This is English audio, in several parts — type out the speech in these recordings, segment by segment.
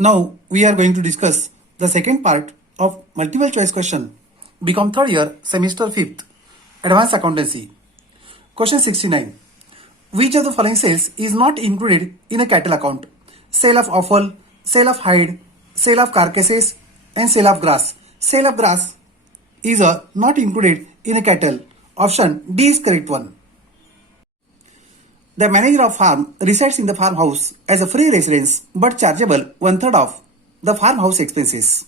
Now we are going to discuss the second part of multiple choice question, BCom third year, semester 5th, Advanced Accountancy. Question 69. Which of the following sales is not included in a cattle account? Sale of offal, sale of hide, sale of carcasses, and sale of grass. Sale of grass is not included in a cattle. Option D is correct one. The manager of farm resides in the farmhouse as a free residence but chargeable 1/3 of the farmhouse expenses.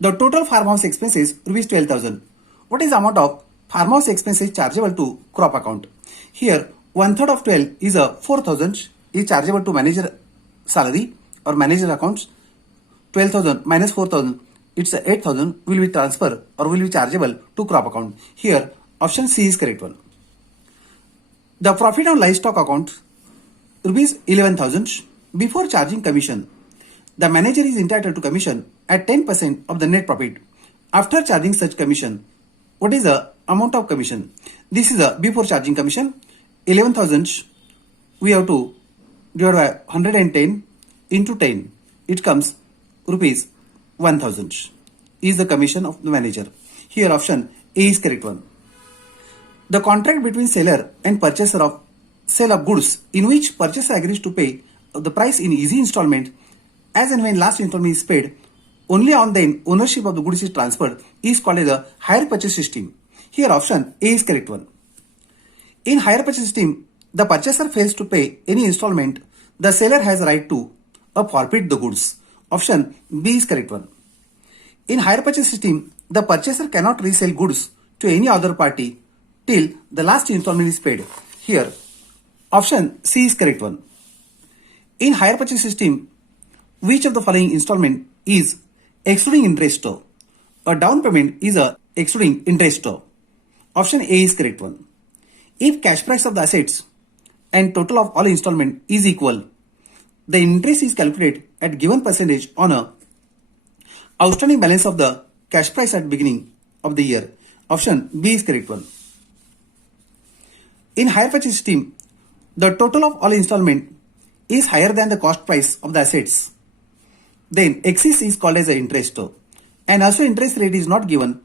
The total farmhouse expenses rupees 12,000. What is the amount of farmhouse expenses chargeable to crop account? Here 1/3 of 12 is a 4,000 is chargeable to manager salary or manager accounts. 12,000 minus 4,000, it's 8,000 will be transferred or will be chargeable to crop account. Here option C is correct one. The profit on livestock account rupees 11,000 before charging commission. The manager is entitled to commission at 10% of the net profit. After charging such commission, what is the amount of commission? This is before charging commission. 11,000 we have to divide by 110 into 10. It comes rupees 1,000 is the commission of the manager. Here option A is correct one. The contract between seller and purchaser of sale of goods in which purchaser agrees to pay the price in easy installment as and when last installment is paid only on then ownership of the goods is transferred is called as a hire purchase system. Here option A is correct one. In hire purchase system, the purchaser fails to pay any installment, the seller has right to forfeit the goods. Option B is correct one. In hire purchase system, the purchaser cannot resell goods to any other party till the last installment is paid. Here option C is correct one. In hire purchase system, which of the following installment is excluding interest? A down payment is excluding interest. Option A is correct one. If cash price of the assets and total of all installment is equal, the interest is calculated at given percentage on a outstanding balance of the cash price at beginning of the year. Option B is correct one. In hire purchase system, the total of all installment is higher than the cost price of the assets. Then excess is called as an interest. And also interest rate is not given.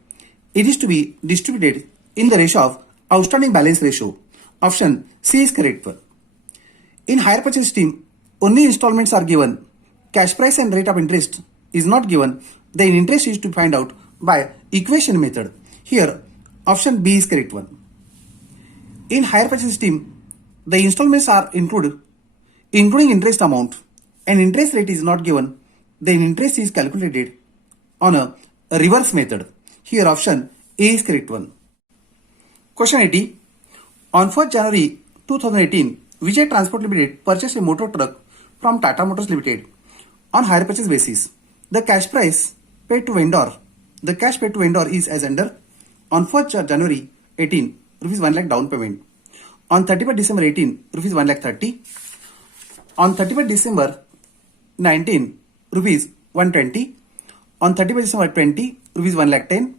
It is to be distributed in the ratio of outstanding balance ratio. Option C is correct one. In hire purchase system, only installments are given. Cash price and rate of interest is not given. Then interest is to find out by equation method. Here option B is correct one. In hire purchase system, the installments are included, including interest amount, and interest rate is not given. Then interest is calculated on a reverse method. Here option A is correct one. Question 80. On 1st January 2018, Vijay Transport Limited purchased a motor truck from Tata Motors Limited on hire purchase basis. The cash price paid to vendor. The cash paid to vendor is as under. On 1st January 18, rupees 1 lakh down payment. On 31st December 18, rupees 1 lakh 30. On 31st December 19, rupees 120. On 31st December 20, rupees 1 lakh 10.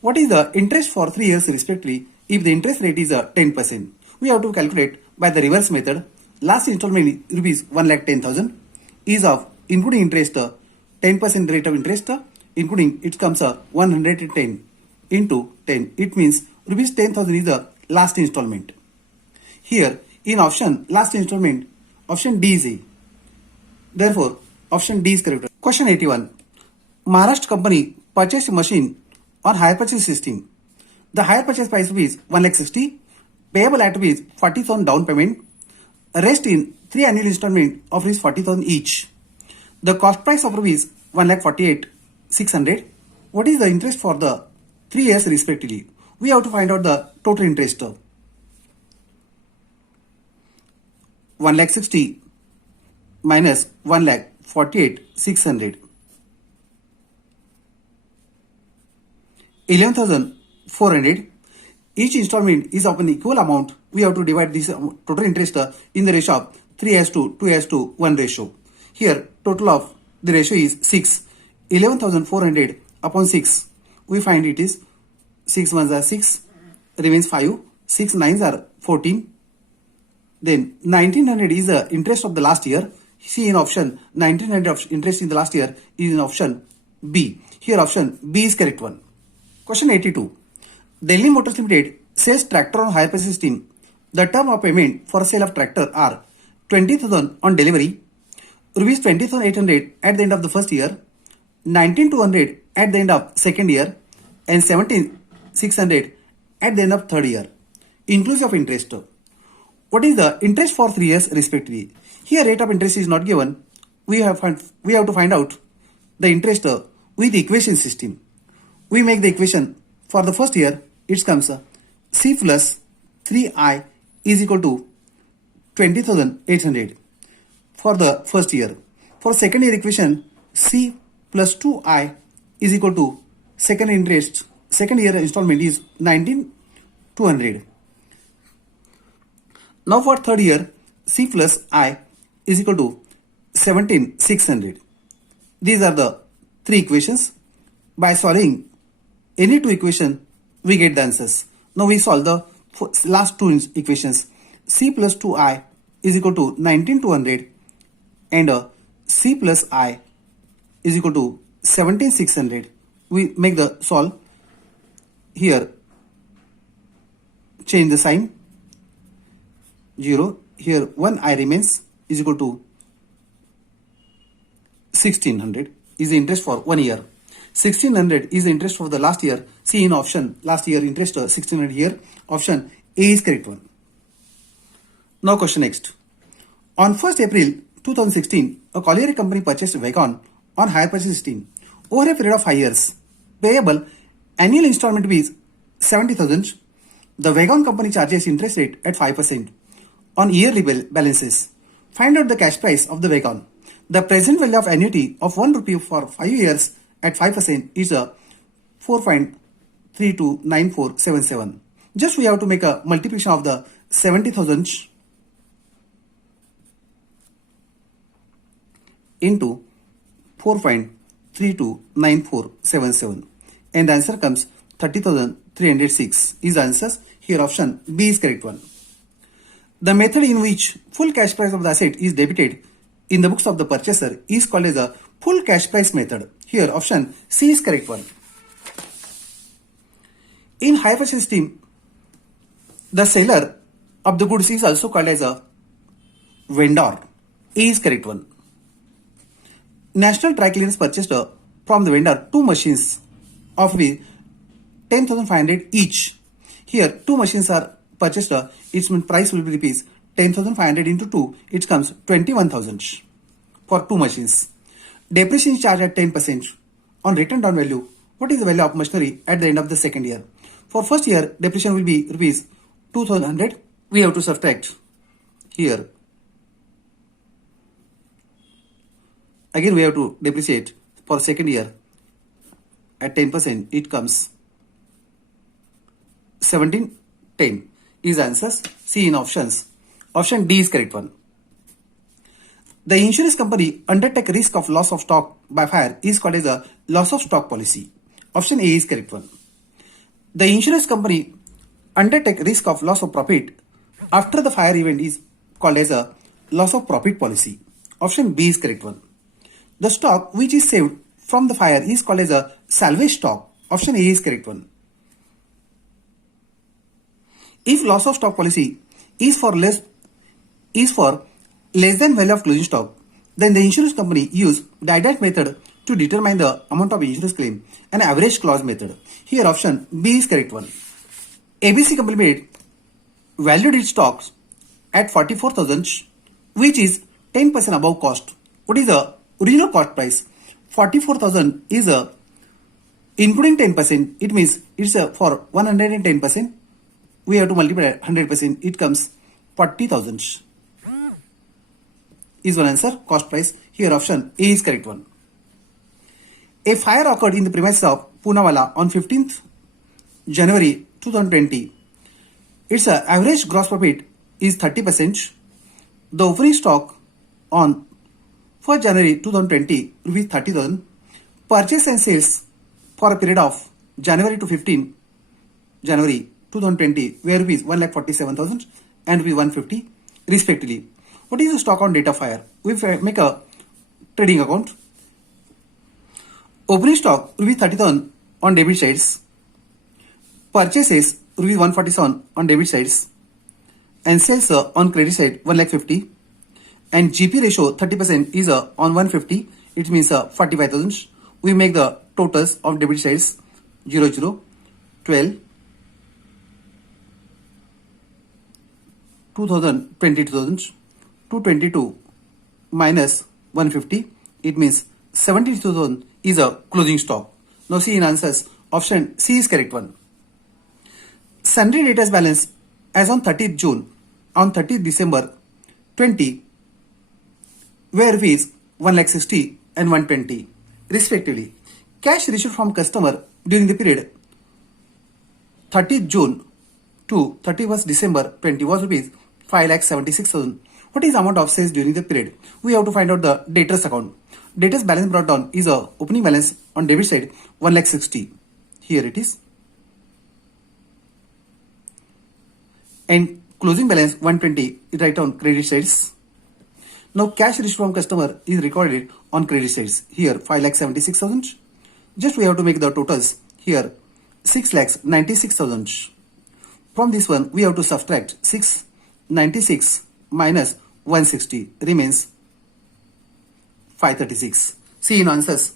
What is the interest for 3 years respectively if the interest rate is 10%? We have to calculate by the reverse method. Last installment rupees 1 lakh 10,000 is of including interest 10% rate of interest including it comes 110 into 10. It means rupees 10,000 is the last installment. Here in option last installment, option D is A. Therefore option D is correct. Question 81. Maharashtra company purchased a machine on hire purchase system. The hire purchase price rupees 1 lakh 60, payable at rupees 40,000 down payment, rest in 3 annual installment of rupees 40,000 each. The cost price of rupees 1 lakh 48,600. What is the interest for the 3 years respectively? We have to find out the total interest. 1 lakh 60 minus 1 lakh 48,600. 11,400. Each installment is of an equal amount. We have to divide this total interest in the ratio of 3:2:1 ratio. Here total of the ratio is 6. 11,400 upon 6. We find it is 6 ones are 6, remains 5, 6 nines are 14. Then 1900 is the interest of the last year. See in option 1900 of interest in the last year is in option B. Here option B is correct one. Question 82. Delhi Motors Limited sells tractor on hire purchase scheme. The term of payment for sale of tractor are 20,000 on delivery, rupees 20,800 at the end of the first year, 19,200 at the end of second year, and 17,600 at the end of third year, inclusive of interest. What is the interest for 3 years respectively? Here rate of interest is not given. We have to find out the interest with the equation system. We make the equation for the first year. It comes C plus 3I is equal to 20,800 for the first year. For second year equation, C plus 2I is equal to second year installment is 19,200. Now for third year, C plus I is equal to 17,600. These are the three equations. By solving any two equations, we get the answers. Now we solve the last two equations. C plus 2I is equal to 19,200 and C plus I is equal to 17,600. We make the solve. Here change the sign, 0. Here 1I remains is equal to 1,600 is the interest for 1 year. 1,600 is the interest for the last year. See in option last year interest 1,600 here. Option A is correct one. Now question next. On 1st April 2016, a colliery company purchased a wagon on hire purchase scheme over a period of 5 years. Payable annual installment is 70,000. The wagon company charges interest rate at 5% on yearly balances. Find out the cash price of the wagon. The present value of annuity of 1 rupee for 5 years at 5% is a 4.329477. Just we have to make a multiplication of the 70,000 into 4.329477 and the answer comes 30,306 is the answers. Here option B is correct one. The method in which full cash price of the asset is debited in the books of the purchaser is called as a full cash price method. Here option C is correct one. In hire purchase scheme, the seller of the goods is also called as a vendor. A is correct one. National Dry Cleaners purchased from the vendor 2 machines of 10,500 each. Here 2 machines are purchased. Its price will be rupees 10,500 into 2. It comes 21,000 for 2 machines. Depreciation charge at 10% on written down value. What is the value of machinery at the end of the second year? For first year, depreciation will be rupees 2,100. We have to subtract here. Again, we have to depreciate for second year at 10%. It comes 1710 is answers. See in options. Option D is correct one. The insurance company undertake risk of loss of stock by fire is called as a loss of stock policy. Option A is correct one. The insurance company undertake risk of loss of profit after the fire event is called as a loss of profit policy. Option B is correct one. The stock which is saved from the fire is called as a salvage stock. Option A is correct one. If loss of stock policy is for less than value of closing stock, then the insurance company use DIDAT method to determine the amount of insurance claim and average clause method. Here option B is correct one. ABC Company Limited valued its stocks at 44,000, which is 10% above cost. What is the original cost price? 44,000 is including 10%. It means it's for 110%. We have to multiply 100%. It comes 40,000. Is one answer. Cost price. Here option A is correct one. A fire occurred in the premises of Poonawalla on 15th January 2020. Its average gross profit is 30%. The opening stock on 1st January 2020 rupees 30,000. Purchase and sales for a period of January to 15 January 2020 were rupees 1,47,000 and rupees 150 respectively. What is the stock on date of hire? We make a trading account. Opening stock rupees 30,000 on debit sides. Purchases rupees 147 on debit sides. And sales on credit side 1,50,000. And GP ratio 30% is on 150. It means 45,000. We make the totals of debit sides 0, 0, 12, 2,000, 22,000, 222 minus 150. It means 72,000 is a closing stock. Now see in answers, option C is correct one. Sundry debtors balance as on 30th June, on 30th December 20 were rupees 1,60,000 and 120 respectively. Cash received from customer during the period 30th June to 31st December 20 was rupees 5,76,000. What is the amount of sales during the period? We have to find out the debtors account. Debtors balance brought down is a opening balance on debit side 1,60,000. Here it is. And closing balance 120 is right on credit sides. Now cash received from customer is recorded on credit sides. Here 5,76,000. Just we have to make the totals. Here 6,96,000. From this one we have to subtract 696 minus 160 remains 536. See in answers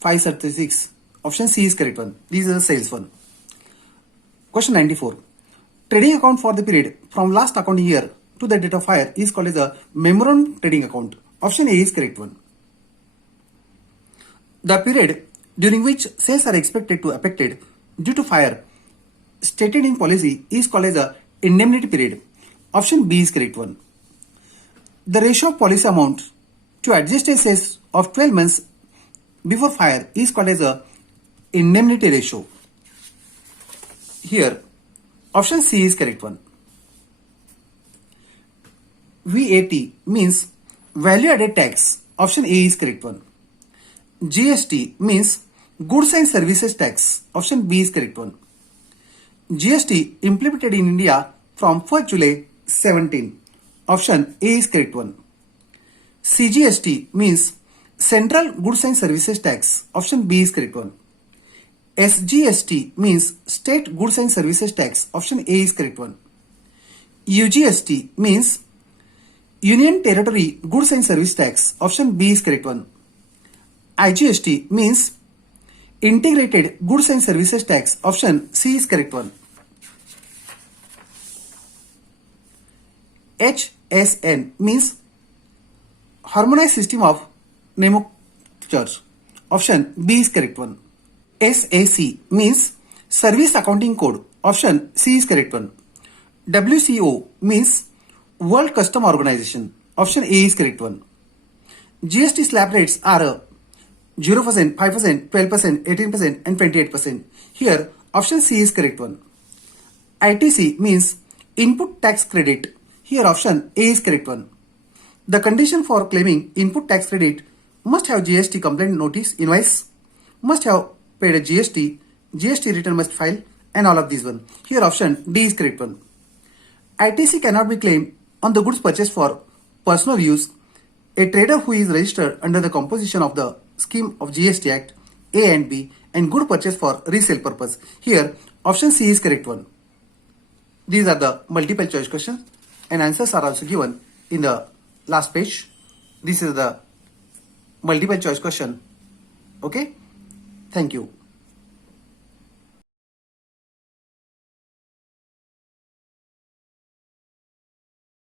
536. Option C is correct one. This is the sales one. Question 94. Trading account for the period from last accounting year to the date of hire is called as a memorandum trading account. Option A is correct one. The period during which sales are expected to affected due to fire stated in policy is called as a indemnity period. Option B is correct one. The ratio of policy amount to adjusted sales of 12 months before fire is called as a indemnity ratio. Here option C is correct one. VAT means value added tax. Option A is correct one. GST means goods and services tax. Option B is correct one. GST implemented in India from 1st July 17. Option A is correct one. CGST means Central Goods and Services Tax. Option B is correct one. SGST means State Goods and Services Tax. Option A is correct one. UGST means Union Territory Goods and Service Tax. Option B is correct one. IGST means Integrated Goods and Services Tax. Option C is correct one. HSN means Harmonized System of Nomenclature. Option B is correct one. SAC means Service Accounting Code. Option C is correct one. WCO means World Custom Organization. Option A is correct one. GST slab rates are 0%, 5%, 12%, 18% and 28%. Here option C is correct one. ITC means Input Tax Credit. Here option A is correct one. The condition for claiming input tax credit must have GST complaint notice invoice, must have paid a GST return must file, and all of these one. Here option D is correct one. ITC cannot be claimed on the goods purchased for personal use. A trader who is registered under the composition of the scheme of GST Act A and B and good purchase for resale purpose. Here option C is correct one. These are the multiple choice questions and answers are also given in the last page. This is the multiple choice question. Okay. Thank you.